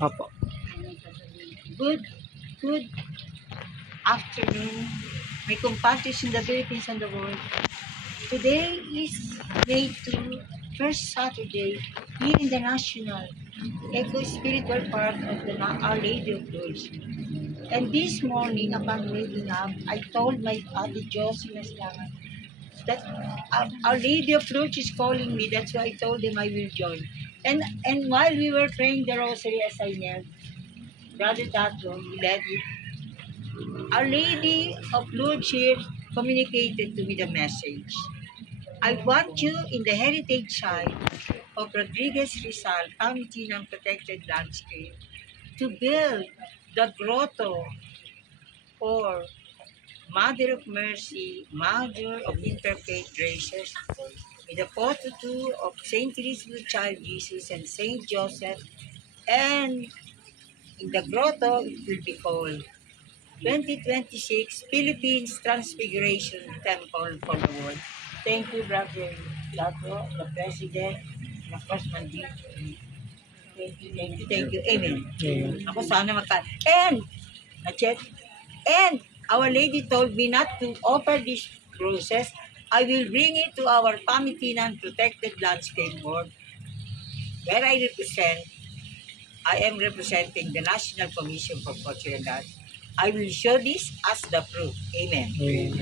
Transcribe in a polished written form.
Opo. Good, good afternoon, my compadres in the Philippines and the world. Today is May 2, first Saturday here in the National Eco Spiritual Park of the Our Lady of Lourdes. And this morning, upon waking up, I told my Ate Josie Maslangan that Our Lady of Lourdes is calling me. That's why I told them I will join. And while we were praying the rosary as I knelt, Brother Tato, he led it. Our Lady of Lourdes here communicated to me the message. I want you in the heritage site of Rodriguez Rizal, Pamitinang Protected Landscape, to build the grotto or Mother of Mercy, Mother of Imperfect Graces, with a photo too of Saint Elizabeth Child Jesus and Saint Joseph, and in the grotto it will be called 2026 Philippines Transfiguration Temple for the World. Thank you, Brother Dato, the President, and of course, Mandito. Thank you, thank you, thank you. Amen. Amen. Ako sana and, Nachet, and Our Lady told me not to offer this process. I will bring it to our Pamitinan Protected Landscape Board, where I am representing the National Commission for Culture and Arts. I will show this as the proof. Amen. Amen.